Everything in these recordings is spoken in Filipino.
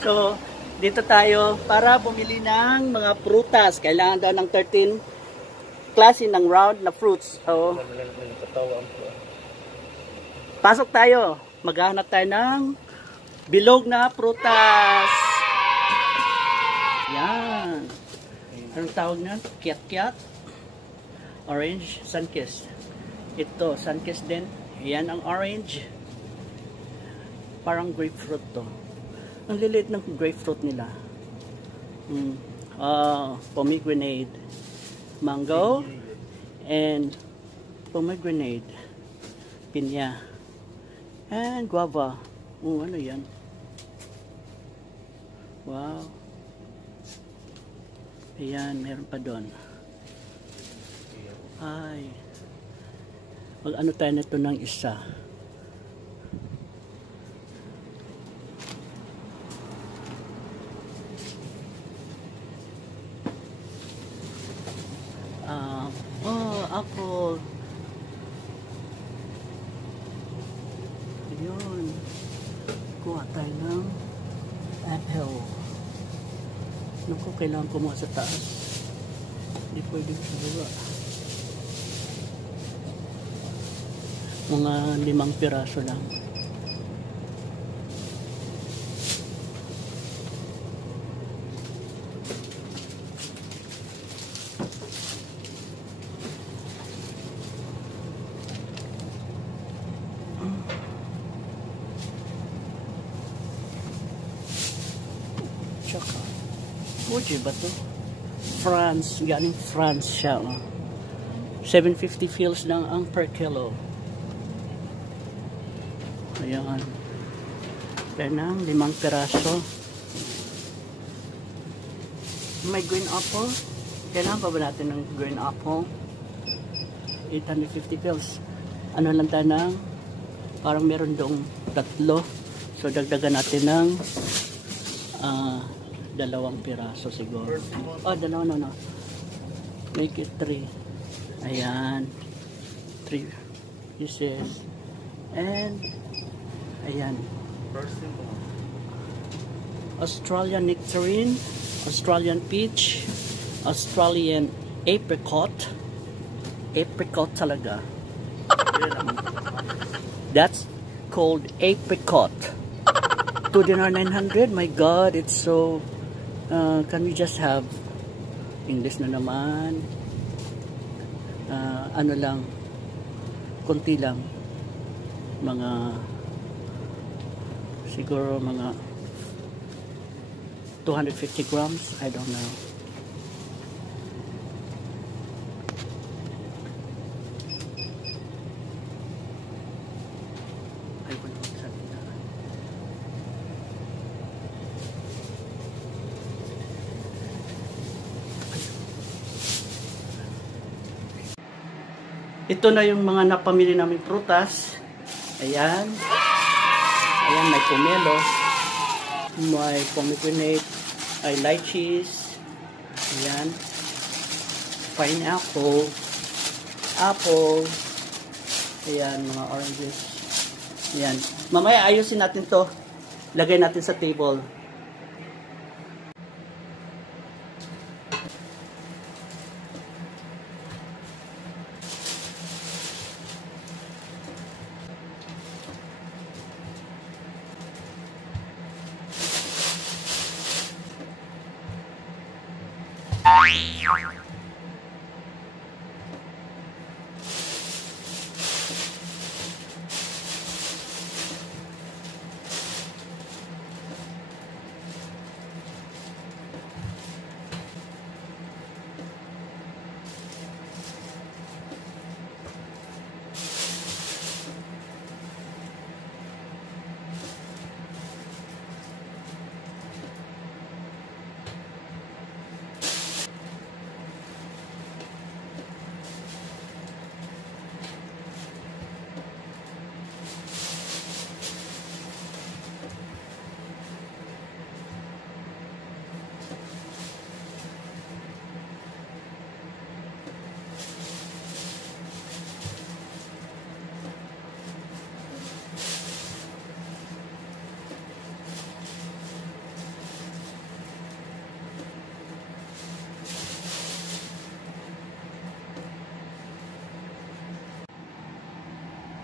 So, dito tayo para bumili ng mga prutas. Kailangan daw ng 13 klase ng round na fruits. So, pasok tayo. Maghahanap tayo ng bilog na prutas. Yan. Anong tawag na? Kiat-kiat. Orange, sunkist. Ito, sunkist din. Yan ang orange. Parang grapefruit to. Ang liliit ng grapefruit nila. Pomegranate. Mango. And pomegranate. Pinya. And guava. Ano yan? Wow. Ayan, meron pa doon. Ay. Mag-ano tayo nito ng isa. Apple. Ayun. Kuha tayo ng apple. Naku, kailangan kumuha sa taas. Hindi pwede sa baba. Mga 5 piraso lang. Tsaka, Fuji ba to? France, galing France siya. 750 fils lang ang per kilo. Ayan. Kaya ng 5 piraso. May green apple. Kailangan pa ba natin ng green apple? 850 fils. Ano lang tayo ng parang meron doong 3. So dagdagan natin ng 2 piraso siguro. Oh, 2 no. Make it 3. Ayan. 3 pieces. And ayan. Australian nectarine, Australian peach, Australian apricot. Apricot talaga. That's called apricot. $2.900. My God, it's so. Can we just have English na naman? Ano lang, konti lang. Siguro mga 250 grams. I don't know. Ito na yung mga napamili namin prutas. Ayan. Ayan, may pomelo. May pomegranate. Ay, lychees. Ayan. Pineapple. Apple. Ayan, mga oranges. Ayan. Mamaya ayusin natin to. Lagay natin sa table.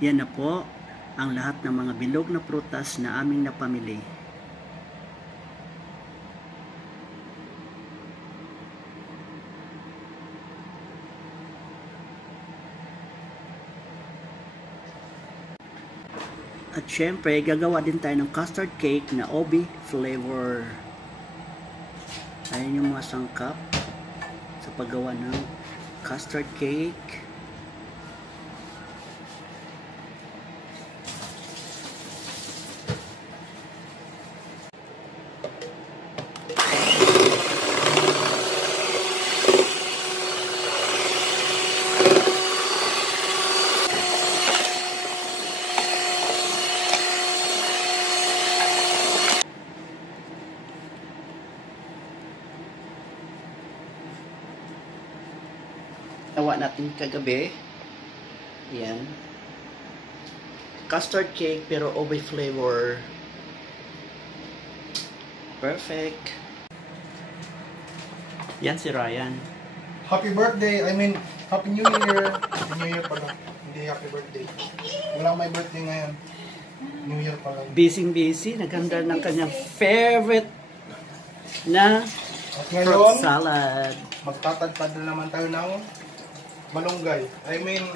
Yan na po ang lahat ng mga bilog na prutas na aming napamili. At syempre, gagawa din tayo ng custard cake na obi flavor. Ayan yung mga sangkap sa paggawa ng custard cake. Gawa natin kagabi. Yan. Custard cake pero obi flavor. Perfect. Yan si Ryan. Happy birthday! I mean, Happy New Year! Happy New Year pala. Hindi happy birthday. Walang may birthday ngayon. New Year pala. Busy. Naghanda ng kanyang favorite na At fruit ngayon, salad. magtatagtad na naman tayo ng malunggay. I mean,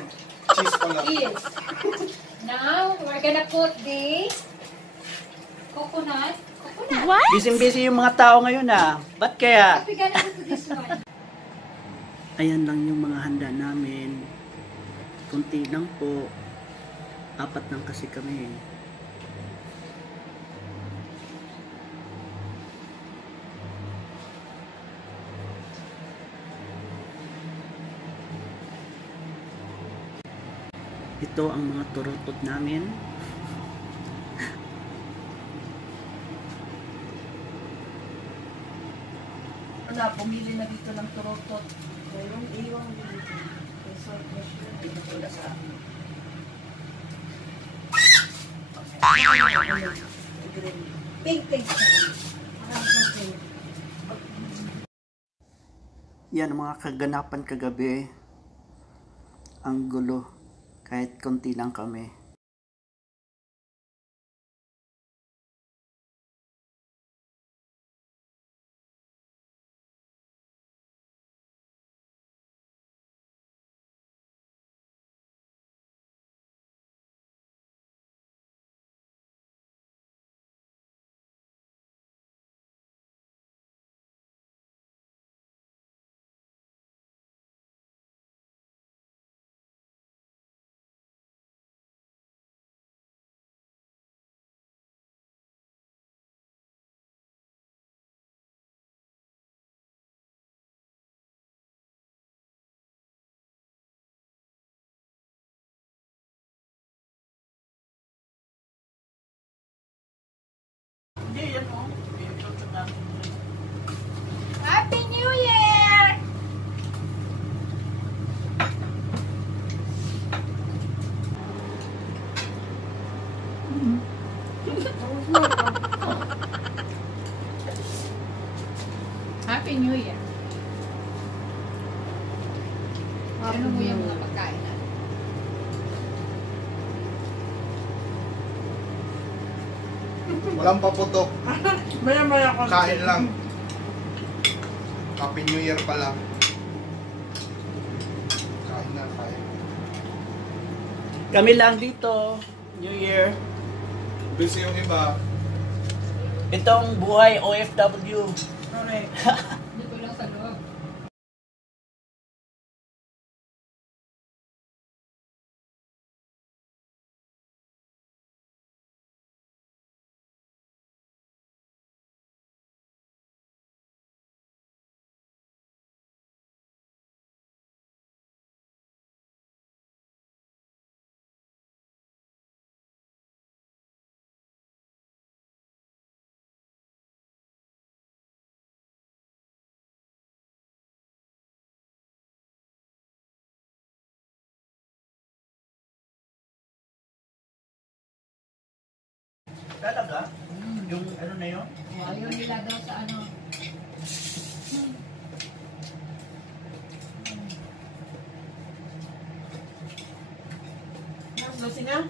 cheese pala. Yes. Now, we're gonna put the coconut. Coconut. Busy yung mga tao ngayon Ba't kaya? We're gonna do this one. Ayan lang yung mga handa namin. Kunti lang po. 4 lang kasi kami. Ito ang mga turutot namin. Pumili na dito ng turutot. Mayroong iwang dito. Dito po na sa akin. Big taste naman. Yan ang mga kaganapan kagabi. Ang gulo. Kahit konti lang kami. Hindi, yan o. Happy New Year! Happy New Year. Ano mo yung mga pagkain natin? Walang paputok. Maya ko. Kain lang. Happy New Year pala. Kain na, kain. Kami lang dito. New Year. Busy yung iba. Itong buhay OFW. Dito lang sa loob. Talaga? Yung ano na yun? Ayaw nila daw sa ano. Lasing nga?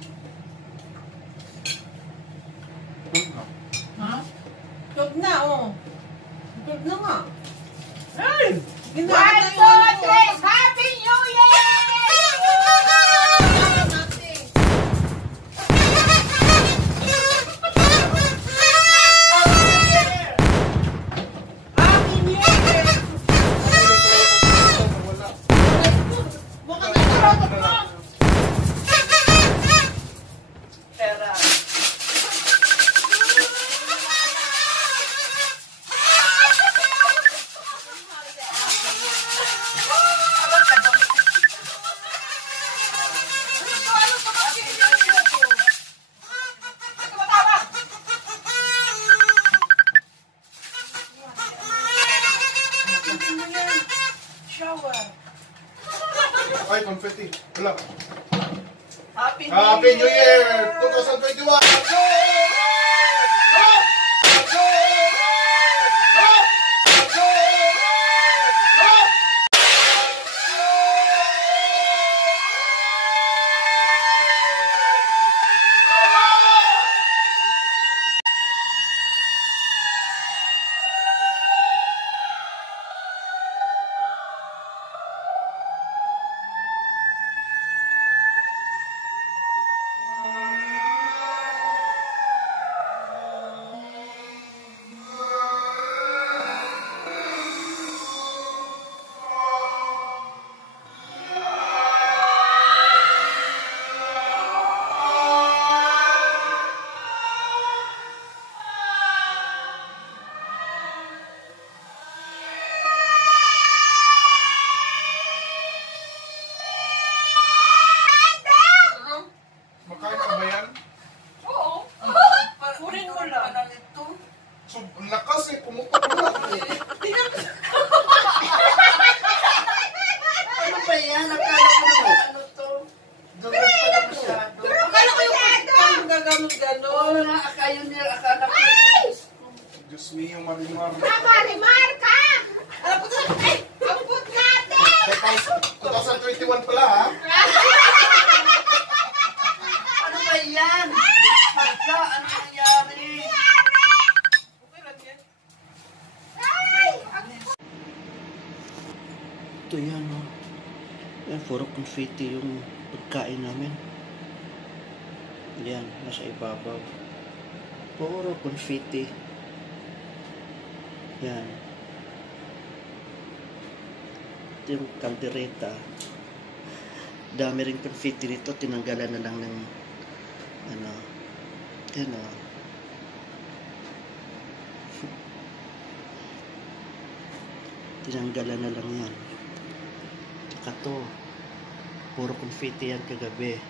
Tug na, oh. Tug na nga. Ay! Ginamit na 1, yung 2, 3, Happy New Year! Happy New Year! Mukha na yung robot mo! Pera. Shower. Ay, confetti. Wala. Happy Happy New Year 2021! Let's go! Hello! Let's go! Hello! Let's go! Hello! Makain ka ba yan? Kunin mo lang. So, ang lakas eh. Pumutok na. Ano ba yan? Akala ko naman ano to? Gamot pala masyado. Akala ko yung ang gagamit Oo gano'n. nga, akala ko. Diyos me, yung marimar. Marimar ka! Abot natin! 2021 pala ha? Ano ba yan? Pagka, ano nangyari? Ito yan, oh. Yan, puro confetti yung pagkain namin. Yan, nasa ibabaw. Puro confetti. Yan. Ito yung kaldereta. Dami rin confetti dito. Tinanggalan na lang ng ano. Yan, oh. Tinanggalan na lang yan. Tsaka to. Puro confetti yan kagabi.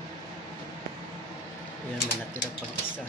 Ayan, may natira pang isa.